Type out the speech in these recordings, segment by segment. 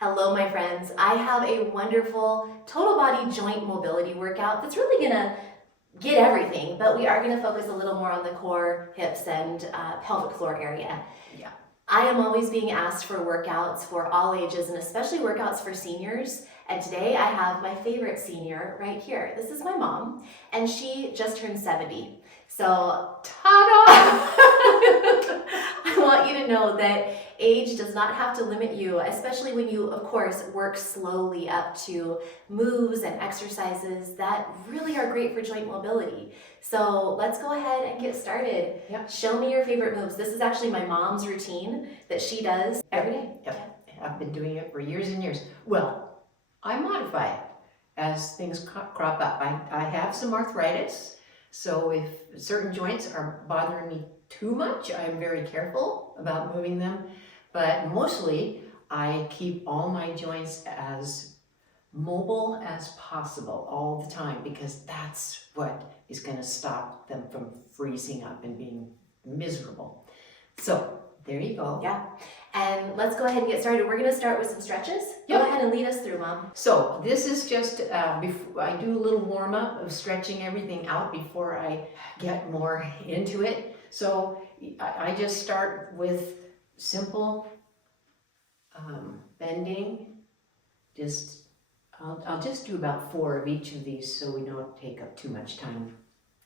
Hello, my friends. I have a wonderful total body joint mobility workout that's really gonna get everything, but we are gonna focus a little more on the core, hips, and pelvic floor area. Yeah. I am always being asked for workouts for all ages and especially workouts for seniors. And today I have my favorite senior right here. This is my mom, and she just turned 70. So, ta-da! I want you to know that age does not have to limit you, especially when you, of course, work slowly up to moves and exercises that really are great for joint mobility. So let's go ahead and get started. Yep. Show me your favorite moves. This is actually my mom's routine that she does every day. Yep. I've been doing it for years and years. Well, I modify it as things crop up. I have some arthritis, so if certain joints are bothering me too much, I'm very careful about moving them. But mostly, I keep all my joints as mobile as possible all the time, because that's what is going to stop them from freezing up and being miserable. So there you go. Yeah. And let's go ahead and get started. We're going to start with some stretches. Yep. Go ahead and lead us through, Mom. So this is just, before I do a little warm up of stretching everything out before I get more into it. So I just start with simple bending. I'll just do about 4 of each of these so we don't take up too much time.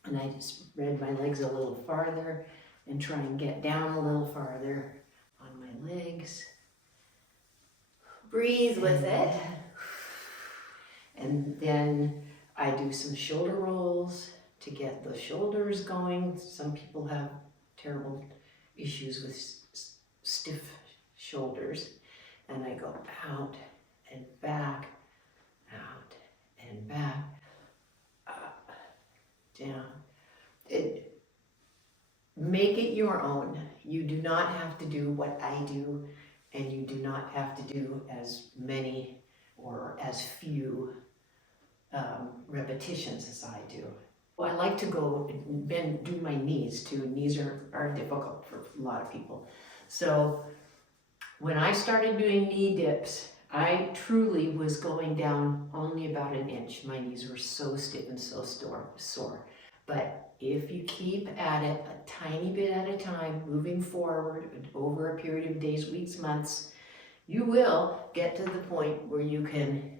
And I just spread my legs a little farther and try and get down a little farther on my legs. Breathe with it. And then I do some shoulder rolls to get the shoulders going. Some people have terrible issues with stiff shoulders. And I go out and back, out and back, up, down. Make it your own. You do not have to do what I do, and you do not have to do as many or as few repetitions as I do. I like to go and do my knees too. Knees are difficult for a lot of people. So when I started doing knee dips, I truly was going down only about an inch. My knees were so stiff and so sore. But if you keep at it a tiny bit at a time, moving forward over a period of days, weeks, months, you will get to the point where you can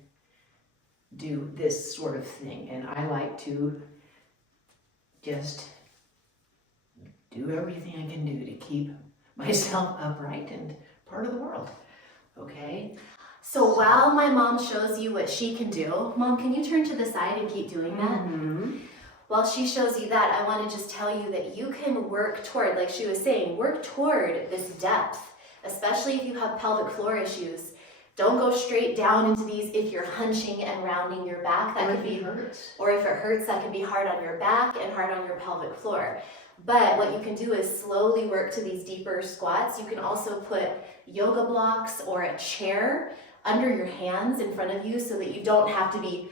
do this sort of thing. And I like to just do everything I can do to keep myself upright and part of the world. Okay? So while my mom shows you what she can do, Mom, can you turn to the side and keep doing that? Mm-hmm. While she shows you that, I want to just tell you that you can work toward, like she was saying, work toward this depth, especially if you have pelvic floor issues. Don't go straight down into these if you're hunching and rounding your back. That could be hurts. Or if it hurts, that can be hard on your back and hard on your pelvic floor. But what you can do is slowly work to these deeper squats. You can also put yoga blocks or a chair under your hands in front of you so that you don't have to be,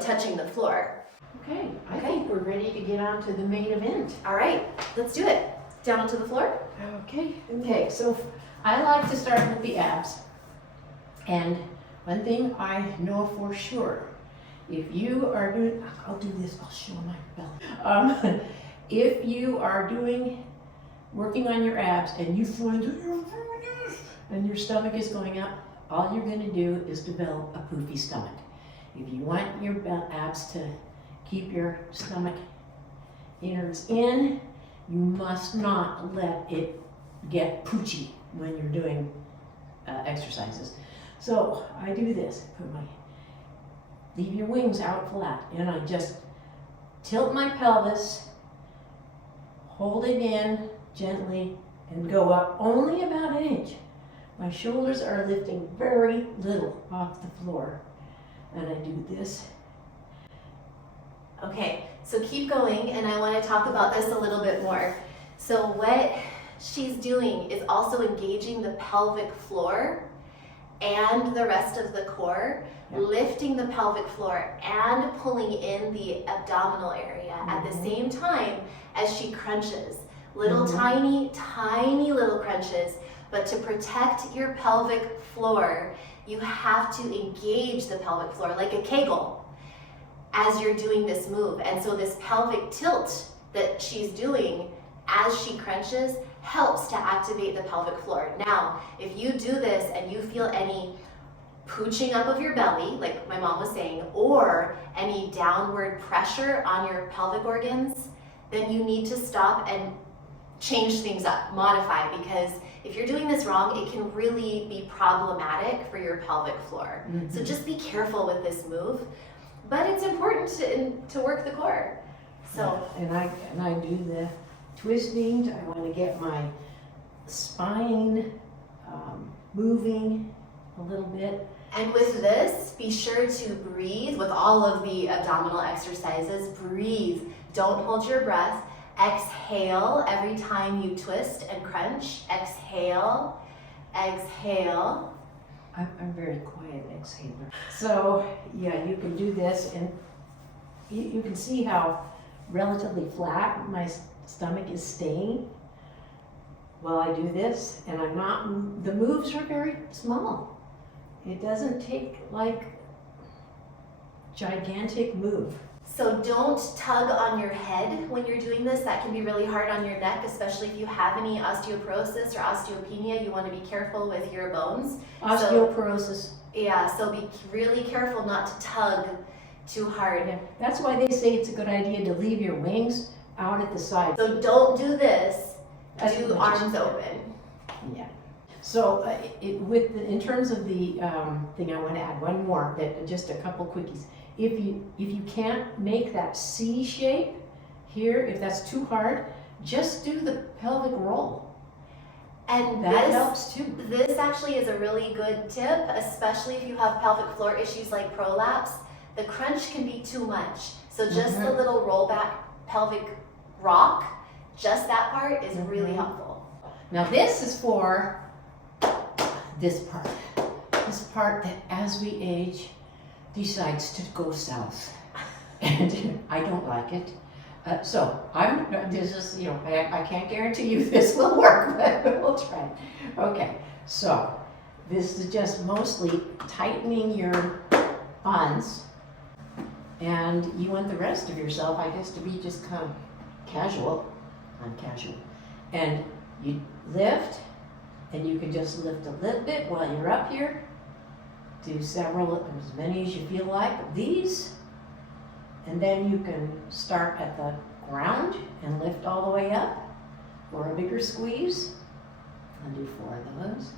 touching the floor. Okay, I think we're ready to get on to the main event. All right, let's do it. Down onto the floor. Okay, so I like to start with the abs. And one thing I know for sure, if you are doing, I'll do this, I'll show my belly. If you are working on your abs and you find that you're doing this and your stomach is going up, all you're going to do is develop a poofy stomach. If you want your abs to keep your stomach innards in, you must not let it get poochy when you're doing exercises. So I do this, leave your wings out flat, and I just tilt my pelvis, hold it in gently, and go up only about an inch. My shoulders are lifting very little off the floor, and I do this. Okay, so keep going, and I want to talk about this a little bit more. So what she's doing is also engaging the pelvic floor and the rest of the core, lifting the pelvic floor and pulling in the abdominal area at the same time as she crunches. Little tiny little crunches, but to protect your pelvic floor, You have to engage the pelvic floor like a Kegel as you're doing this move. And so this pelvic tilt that she's doing as she crunches helps to activate the pelvic floor. Now, if you do this and you feel any pooching up of your belly, like my mom was saying, or any downward pressure on your pelvic organs, then you need to stop and change things up, modify, because if you're doing this wrong, it can really be problematic for your pelvic floor. Mm-hmm. So just be careful with this move, but it's important to work the core. So and I do the twisting. I want to get my spine moving a little bit. and with this, be sure to breathe with all of the abdominal exercises. Breathe. Don't hold your breath. Exhale every time you twist and crunch. Exhale, exhale. I'm very quiet exhaler. So yeah, you can do this, and you can see how relatively flat my stomach is staying while I do this, and I'm not, the moves are very small. It doesn't take like gigantic move. So don't tug on your head when you're doing this. That can be really hard on your neck, especially if you have any osteoporosis or osteopenia. You want to be careful with your bones. Osteoporosis. Yeah, so be really careful not to tug too hard. Yeah, that's why they say it's a good idea to leave your wings out at the side. So don't do this. That's Do what I arms just- open. Yeah. So in terms of the thing, I want to add one more, that just a couple quickies. If you can't make that C shape here, if that's too hard, just do the pelvic roll. And That helps too. This actually is a really good tip, especially if you have pelvic floor issues like prolapse. The crunch can be too much. So just the little rollback pelvic rock, just that part is really helpful. Now this is for this part that as we age decides to go south, and I don't like it. So this is, I can't guarantee you this will work, but we'll try. Okay, so this is just mostly tightening your buns, and you want the rest of yourself, I guess, to be just kind of casual. I'm casual. And you lift, and you can just lift a little bit while you're up here. Do several, as many as you feel like of these. And then you can start at the ground and lift all the way up for a bigger squeeze. I'll do 4 of those.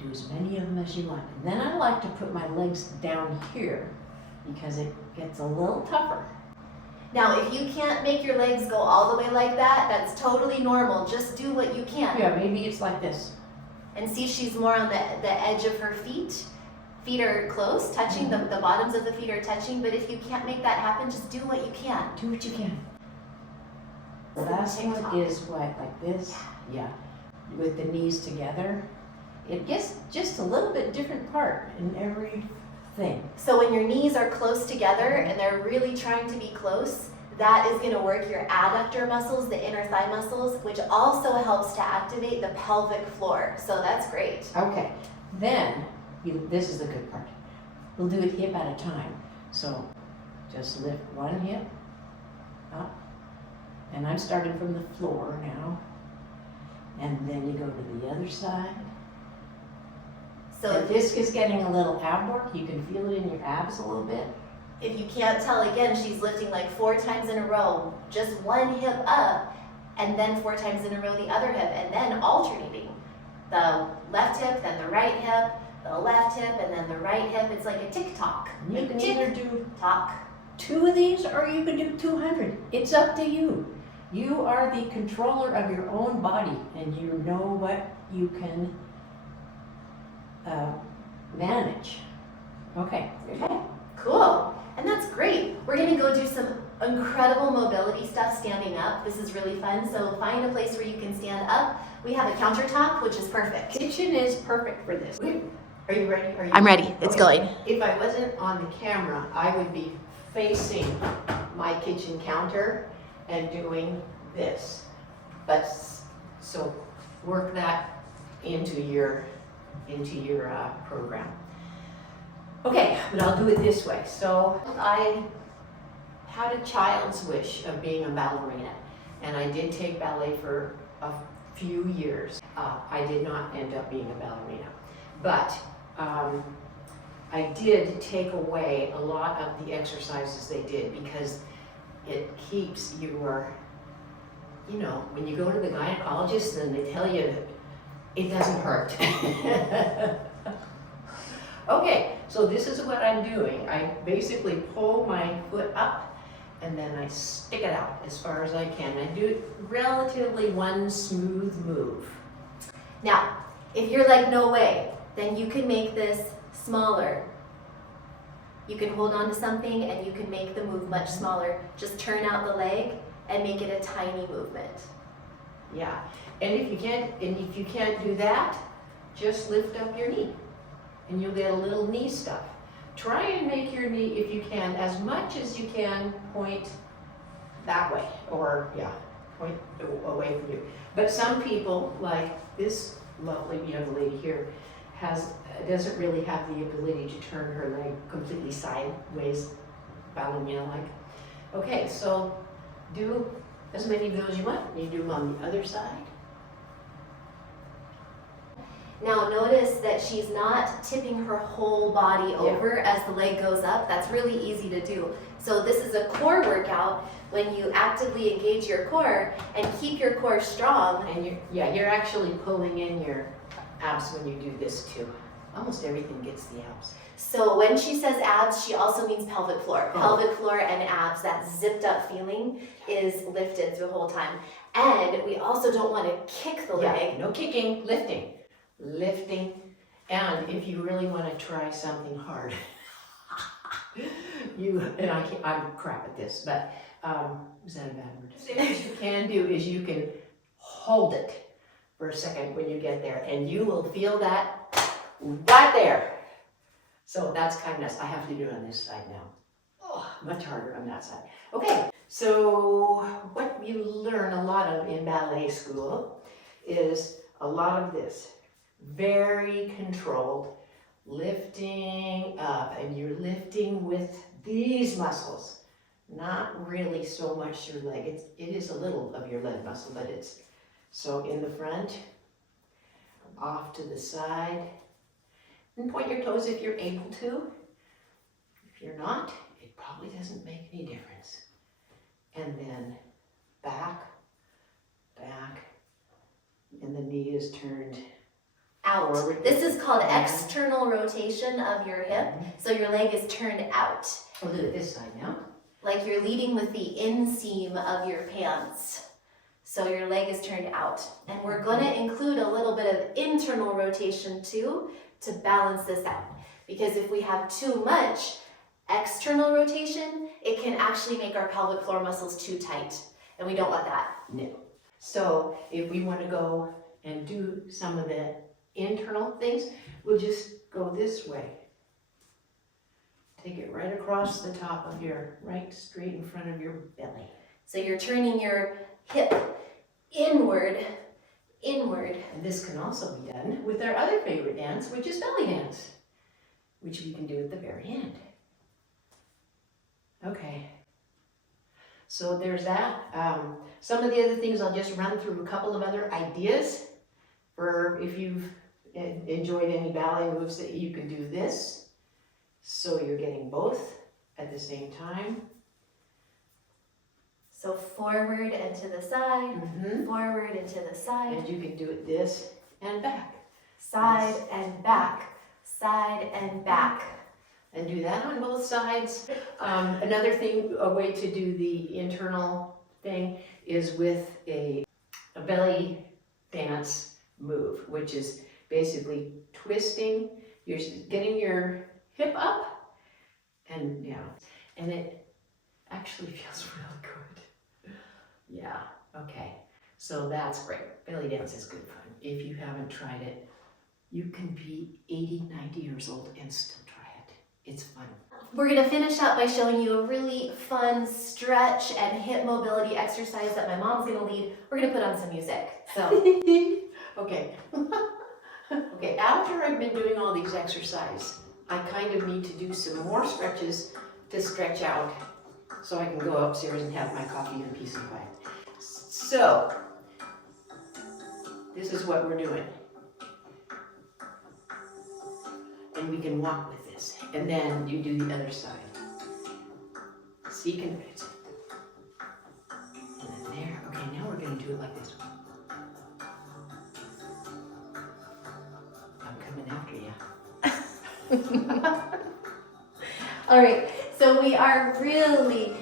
Do as many of them as you want. And then I like to put my legs down here because it gets a little tougher. Now, if you can't make your legs go all the way like that, that's totally normal. Just do what you can. Yeah, maybe it's like this. And see, she's more on the edge of her feet. Feet are close, touching, the bottoms of the feet are touching, but if you can't make that happen, just do what you can. Do what you can. The last one is what, like this? Yeah, with the knees together. It gets just a little bit different part in every thing. So when your knees are close together and they're really trying to be close, that is going to work your adductor muscles, the inner thigh muscles, which also helps to activate the pelvic floor. So that's great. Okay, then, this is the good part. We'll do it hip at a time. So just lift one hip up, and I'm starting from the floor now. And then you go to the other side. So if this is getting a little ab work, you can feel it in your abs a little bit. if you can't tell, again, she's lifting like 4 times in a row, just one hip up, and then 4 times in a row the other hip, and then alternating. The left hip, then the right hip, the left hip, and then the right hip. It's like a tick-tock. You can either do Tock. 2 of these or you can do 200. It's up to you. You are the controller of your own body, and you know what you can manage. Okay. Okay, cool. And that's great. We're gonna go do some incredible mobility stuff standing up. This is really fun. So find a place where you can stand up. We have a countertop, which is perfect. Kitchen is perfect for this. Are you ready? I'm ready. It's going. If I wasn't on the camera, I would be facing my kitchen counter and doing this. But so work that into your into your program. Okay, but I'll do it this way. So I had a child's wish of being a ballerina, and I did take ballet for a few years. I did not end up being a ballerina, but I did take away a lot of the exercises they did because it keeps your, you know, when you go to the gynecologist and they tell you it doesn't hurt. Okay, so this is what I'm doing. I basically pull my foot up and then I stick it out as far as I can. I do it relatively one smooth move. Now, if you're like, no way, then you can make this smaller. You can hold on to something and you can make the move much smaller. Just turn out the leg and make it a tiny movement. Yeah, and if you can't do that, just lift up your knee and you'll get a little knee stuff. Try and make your knee, if you can, as much as you can, point that way, or yeah, point away from you. But some people, like this lovely young lady here, doesn't really have the ability to turn her leg completely sideways, ballerina like. Okay, so do as many of those you want. You do them on the other side. Now notice that she's not tipping her whole body over as the leg goes up. That's really easy to do. So this is a core workout when you actively engage your core and keep your core strong. And you're actually pulling in your abs when you do this too. Almost everything gets the abs. So when she says abs, she also means pelvic floor. Oh. Pelvic floor and abs, that zipped up feeling is lifted through the whole time. And we also don't want to kick the leg. No kicking, lifting. Lifting, and if you really want to try something hard, I'm crap at this, but is that a bad word? What you can do is you can hold it for a second when you get there, and you will feel that right there. So that's kind of nice. I have to do it on this side now. Oh, much harder on that side. Okay, so what you learn a lot of in ballet school is a lot of this. Very controlled, lifting up, and you're lifting with these muscles, not really so much your leg. It is a little of your leg muscle, but it's so in the front, off to the side, and point your toes if you're able to. If you're not, it probably doesn't make any difference. And then back, and the knee is turned out. forward. This is called external rotation of your hip. So your leg is turned out. We'll do it this side now. Like you're leading with the inseam of your pants. So your leg is turned out. And we're going to include a little bit of internal rotation too to balance this out. Because if we have too much external rotation, it can actually make our pelvic floor muscles too tight. And we don't want that. No. So if we want to go and do some of the internal things, we'll just go this way. Take it right across the top of right straight in front of your belly. So you're turning your hip inward. And this can also be done with our other favorite dance, which is belly dance, which we can do at the very end. Okay. So there's that. Some of the other things, I'll just run through a couple of other ideas for if you've enjoyed any ballet moves that you can do this. So you're getting both at the same time. So forward and to the side, forward and to the side. And you can do it this and back. Side and back, side and back. And do that on both sides. Another thing, a way to do the internal thing is with a belly dance move, which is basically twisting. You're getting your hip up and down. And it actually feels really good. Yeah, okay. So that's great. Belly dance is good fun. If you haven't tried it, you can be 80, 90 years old and still try it. It's fun. We're going to finish up by showing you a really fun stretch and hip mobility exercise that my mom's going to lead. We're going to put on some music. So, Okay. Okay, after I've been doing all these exercises, I kind of need to do some more stretches to stretch out so I can go upstairs and have my coffee in peace and quiet. So, this is what we're doing. And we can walk with this. And then you do the other side. Seek and fit. And then there. Okay, now we're going to do it like this. I'm coming after you. All right, so we are really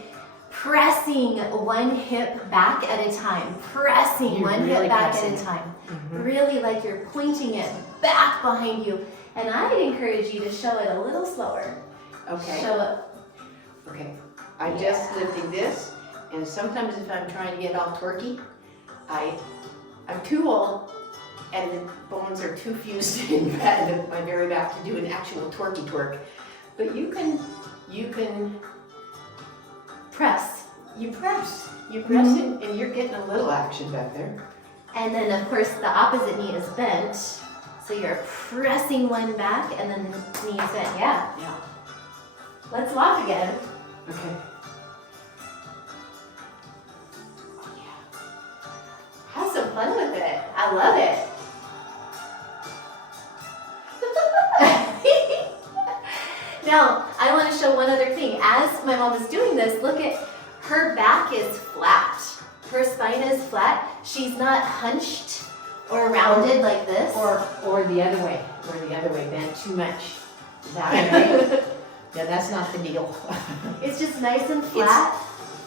pressing one hip back at a time. Pressing You're one really hip back pressing at a it. time. Mhm. Really like you're pointing it back behind you. And I'd encourage you to show it a little slower. Okay. Show it. Okay. I'm just lifting this, and sometimes if I'm trying to get all twerky, I'm too old, and the bones are too fused in my very back to do an actual twerky twerk. But you can Press. you press Mhm. it, and you're getting a little action back there. And then of course the opposite knee is bent. So you're pressing one back and then the knee is bent. Yeah. Yeah. Let's walk again. Okay. Oh yeah. Have some fun with it. I love it. Now, I want to show one other thing. As my mom is doing this, look at her back is flat. Her spine is flat. She's not hunched or rounded like this. Or the other way, bent too much. That way. Yeah, that's not the deal. It's just nice and flat.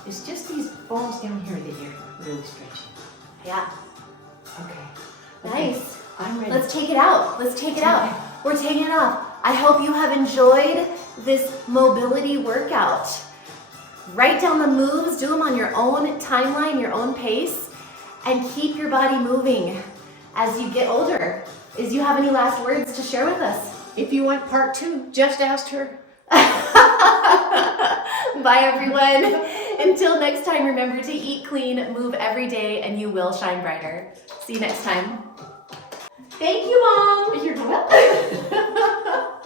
It's just these bones down here that you're really stretching. Yeah. Okay. Nice. I'm ready. Let's take it out. Let's take it out. We're taking it off. I hope you have enjoyed this mobility workout. Write down the moves, do them on your own timeline, your own pace, and keep your body moving as you get older. Do you have any last words to share with us? If you want part 2, just ask her. Bye, everyone. Until next time, remember to eat clean, move every day, and you will shine brighter. See you next time. Thank you, Mom. You're welcome.